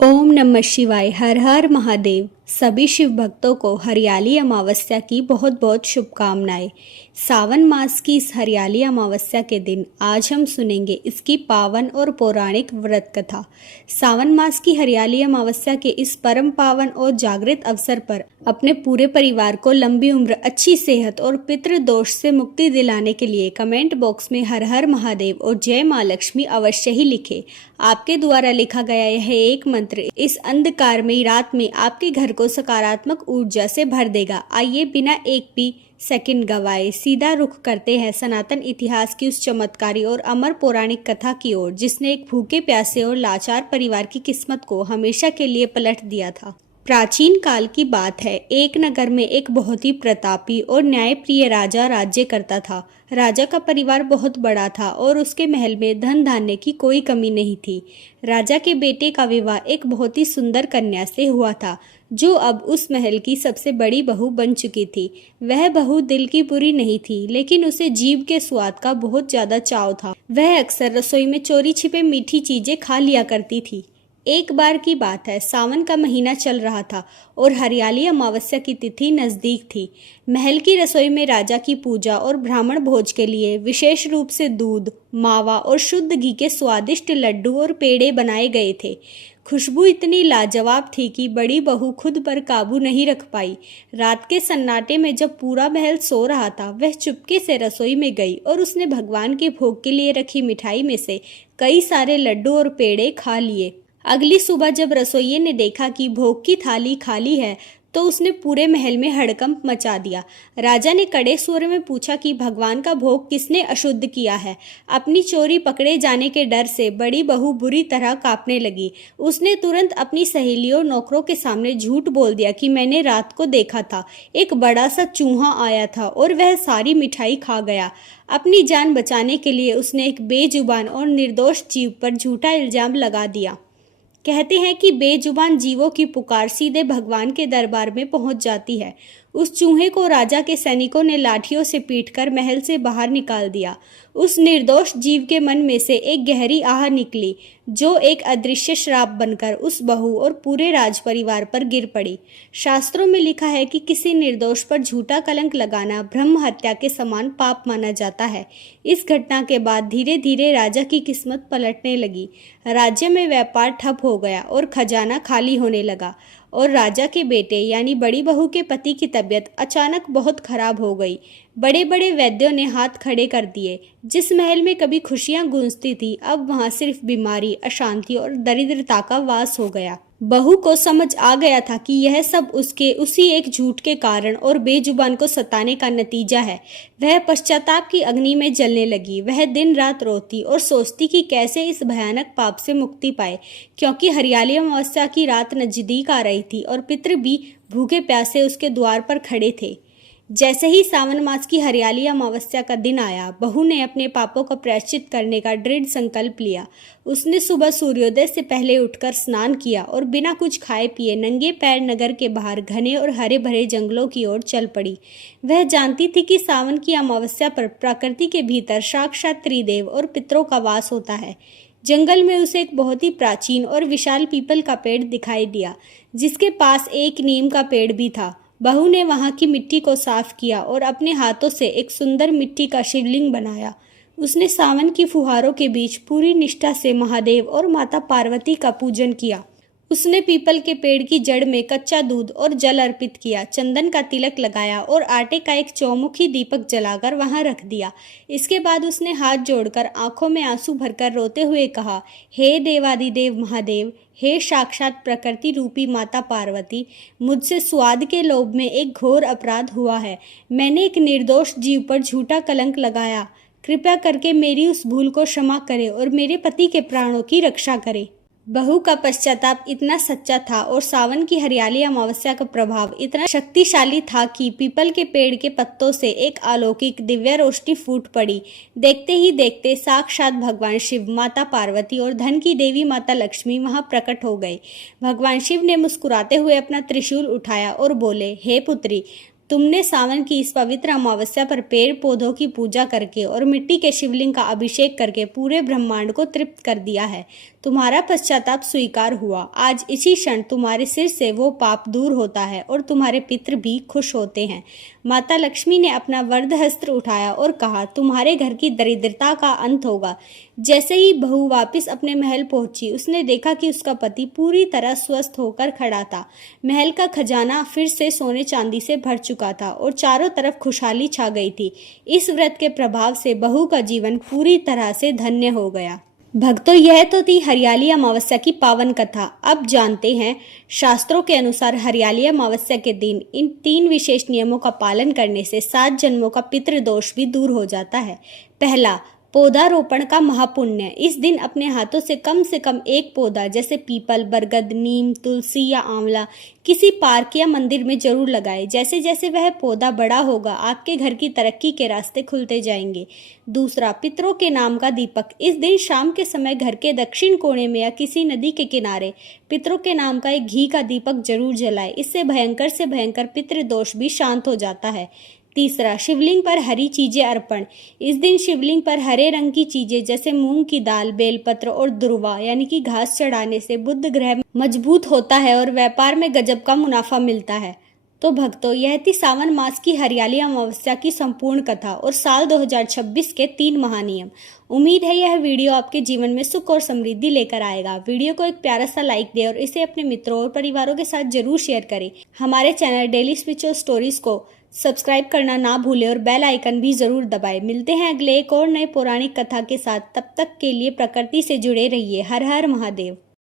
ओम नमः शिवाय। हर हर महादेव। सभी शिव भक्तों को हरियाली अमावस्या की बहुत बहुत शुभकामनाएं। सावन मास की इस हरियाली अमावस्या के दिन आज हम सुनेंगे इसकी पावन और पौराणिक व्रत कथा। सावन मास की हरियाली अमावस्या के इस परम पावन और जागृत अवसर पर अपने पूरे परिवार को लंबी उम्र, अच्छी सेहत और पितृ दोष से मुक्ति दिलाने के लिए कमेंट बॉक्स में हर हर महादेव और जय मां लक्ष्मी अवश्य ही लिखें। आपके द्वारा लिखा गया यह एक मंत्र इस अंधकारमयी रात में आपके घर को सकारात्मक ऊर्जा से भर देगा। आइए बिना एक भी सेकंड गवाए सीधा रुख करते हैं सनातन इतिहास की उस चमत्कारी और अमर पौराणिक कथा की ओर, जिसने एक भूखे प्यासे और लाचार परिवार की किस्मत को हमेशा के लिए पलट दिया था। प्राचीन काल की बात है। एक नगर में एक बहुत ही प्रतापी और न्यायप्रिय राजा राज्य करता था। राजा का परिवार बहुत बड़ा था और उसके महल में धन धान्य की कोई कमी नहीं थी। राजा के बेटे का विवाह एक बहुत ही सुंदर कन्या से हुआ था, जो अब उस महल की सबसे बड़ी बहू बन चुकी थी। वह बहू दिल की बुरी नहीं थी, लेकिन उसे जीभ के स्वाद का बहुत ज्यादा चाव था। वह अक्सर रसोई में चोरी छिपे मीठी चीजें खा लिया करती थी। एक बार की बात है, सावन का महीना चल रहा था और हरियाली अमावस्या की तिथि नजदीक थी। महल की रसोई में राजा की पूजा और ब्राह्मण भोज के लिए विशेष रूप से दूध, मावा और शुद्ध घी के स्वादिष्ट लड्डू और पेड़े बनाए गए थे। खुशबू इतनी लाजवाब थी कि बड़ी बहू खुद पर काबू नहीं रख पाई। रात के सन्नाटे में जब पूरा महल सो रहा था, वह चुपके से रसोई में गई और उसने भगवान के भोग के लिए रखी मिठाई में से कई सारे लड्डू और पेड़े खा लिए। अगली सुबह जब रसोइये ने देखा कि भोग की थाली खाली है, तो उसने पूरे महल में हड़कंप मचा दिया। राजा ने कड़े स्वर में पूछा कि भगवान का भोग किसने अशुद्ध किया है। अपनी चोरी पकड़े जाने के डर से बड़ी बहू बुरी तरह कांपने लगी। उसने तुरंत अपनी सहेलियों और नौकरों के सामने झूठ बोल दिया कि मैंने रात को देखा था, एक बड़ा सा चूहा आया था और वह सारी मिठाई खा गया। अपनी जान बचाने के लिए उसने एक बेजुबान और निर्दोष जीव पर झूठा इल्जाम लगा दिया। कहते हैं कि बेजुबान जीवों की पुकार सीधे भगवान के दरबार में पहुंच जाती है। उस चूहे को राजा के सैनिकों ने लाठियों से पीटकर महल से बाहर निकाल दिया। उस निर्दोष जीव के मन में से एक गहरी आह निकली, जो एक अदृश्य श्राप बनकर उस बहू और पूरे राज परिवार पर गिर पड़ी। शास्त्रों में लिखा है कि किसी निर्दोष पर झूठा कलंक लगाना ब्रह्म हत्या के समान पाप माना जाता है। इस घटना के बाद धीरे धीरे राजा की किस्मत पलटने लगी। राज्य में व्यापार ठप हो गया और खजाना खाली होने लगा और राजा के बेटे यानी बड़ी बहू के पति की तबीयत अचानक बहुत खराब हो गई। बड़े बड़े वैद्यों ने हाथ खड़े कर दिए। जिस महल में कभी खुशियां गूंजती थी, अब वहां सिर्फ बीमारी, अशांति और दरिद्रता का वास हो गया। बहू को समझ आ गया था कि यह सब उसके उसी एक झूठ के कारण और बेजुबान को सताने का नतीजा है। वह पश्चाताप की अग्नि में जलने लगी। वह दिन रात रोती और सोचती कि कैसे इस भयानक पाप से मुक्ति पाए, क्योंकि हरियाली अमावस्या की रात नजदीक आ रही थी और पितृ भी भूखे प्यासे उसके द्वार पर खड़े थे। जैसे ही सावन मास की हरियाली अमावस्या का दिन आया, बहू ने अपने पापों का प्रायश्चित करने का दृढ़ संकल्प लिया। उसने सुबह सूर्योदय से पहले उठकर स्नान किया और बिना कुछ खाए पिए नंगे पैर नगर के बाहर घने और हरे भरे जंगलों की ओर चल पड़ी। वह जानती थी कि सावन की अमावस्या पर प्रकृति के भीतर साक्षात त्रिदेव और पितरों का वास होता है। जंगल में उसे एक बहुत ही प्राचीन और विशाल पीपल का पेड़ दिखाई दिया, जिसके पास एक नीम का पेड़ भी था। बहू ने वहां की मिट्टी को साफ किया और अपने हाथों से एक सुंदर मिट्टी का शिवलिंग बनाया। उसने सावन की फुहारों के बीच पूरी निष्ठा से महादेव और माता पार्वती का पूजन किया। उसने पीपल के पेड़ की जड़ में कच्चा दूध और जल अर्पित किया, चंदन का तिलक लगाया और आटे का एक चौमुखी दीपक जलाकर वहां रख दिया। इसके बाद उसने हाथ जोड़कर आंखों में आंसू भरकर रोते हुए कहा, हे देवादिदेव महादेव, हे साक्षात प्रकृति रूपी माता पार्वती, मुझसे स्वाद के लोभ में एक घोर अपराध हुआ है। मैंने एक निर्दोष जीव पर झूठा कलंक लगाया। कृपया करके मेरी उस भूल को क्षमा करे और मेरे पति के प्राणों की रक्षा करे। बहू का पश्चाताप इतना सच्चा था और सावन की हरियाली अमावस्या का प्रभाव इतना शक्तिशाली था कि पीपल के पेड़ के पत्तों से एक अलौकिक दिव्य रोशनी फूट पड़ी। देखते ही देखते साक्षात भगवान शिव, माता पार्वती और धन की देवी माता लक्ष्मी वहां प्रकट हो गए। भगवान शिव ने मुस्कुराते हुए अपना त्रिशूल उठाया और बोले, हे पुत्री, तुमने सावन की इस पवित्र अमावस्या पर पेड़ पौधों की पूजा करके और मिट्टी के शिवलिंग का अभिषेक करके पूरे ब्रह्मांड को तृप्त कर दिया है। तुम्हारा पश्चाताप स्वीकार हुआ। आज इसी क्षण तुम्हारे सिर से वो पाप दूर होता है और तुम्हारे पितृ भी खुश होते हैं। माता लक्ष्मी ने अपना वरदहस्त्र उठाया और कहा, तुम्हारे घर की दरिद्रता का अंत होगा। जैसे ही बहू वापस अपने महल पहुंची, उसने देखा कि उसका पति पूरी तरह स्वस्थ होकर खड़ा था। महल का खजाना फिर से सोने चांदी से भर चुका था और चारों तरफ खुशहाली छा गई थी। इस व्रत के प्रभाव से बहू का जीवन पूरी तरह से धन्य हो गया। भक्तों, यह तो थी हरियाली अमावस्या की पावन कथा। अब जानते हैं शास्त्रों के अनुसार हरियाली अमावस्या के दिन इन 3 विशेष नियमों का पालन करने से 7 जन्मों का पितृदोष भी दूर हो जाता है। पहला, पौधारोपण का महापुण्य। इस दिन अपने हाथों से कम एक पौधा जैसे पीपल, बरगद, नीम, तुलसी या आंवला किसी पार्क या मंदिर में जरूर लगाए। जैसे जैसे वह पौधा बड़ा होगा, आपके घर की तरक्की के रास्ते खुलते जाएंगे। दूसरा, पितरों के नाम का दीपक। इस दिन शाम के समय घर के दक्षिण कोने में या किसी नदी के किनारे पितरों के नाम का एक घी का दीपक जरूर जलाए। इससे भयंकर से भयंकर पितृदोष भी शांत हो जाता है। तीसरा, शिवलिंग पर हरी चीजें अर्पण। इस दिन शिवलिंग पर हरे रंग की चीजें जैसे मूंग की दाल, बेलपत्र और दुर्वा यानी कि घास चढ़ाने से बुध ग्रह मजबूत होता है और व्यापार में गजब का मुनाफा मिलता है। तो भक्तों, यह थी सावन मास की हरियाली अमावस्या की संपूर्ण कथा और साल 2026 के 3 महानियम। उम्मीद है यह वीडियो आपके जीवन में सुख और समृद्धि लेकर आएगा। वीडियो को एक प्यारा सा लाइक दें और इसे अपने मित्रों और परिवारों के साथ जरूर शेयर करें। हमारे चैनल डेली स्पिरिचुअल स्टोरीज को सब्सक्राइब करना ना भूलें और बेल आइकन भी जरूर दबाएं। मिलते हैं अगले एक और नए पौराणिक कथा के साथ। तब तक के लिए प्रकृति से जुड़े रहिए। हर हर महादेव।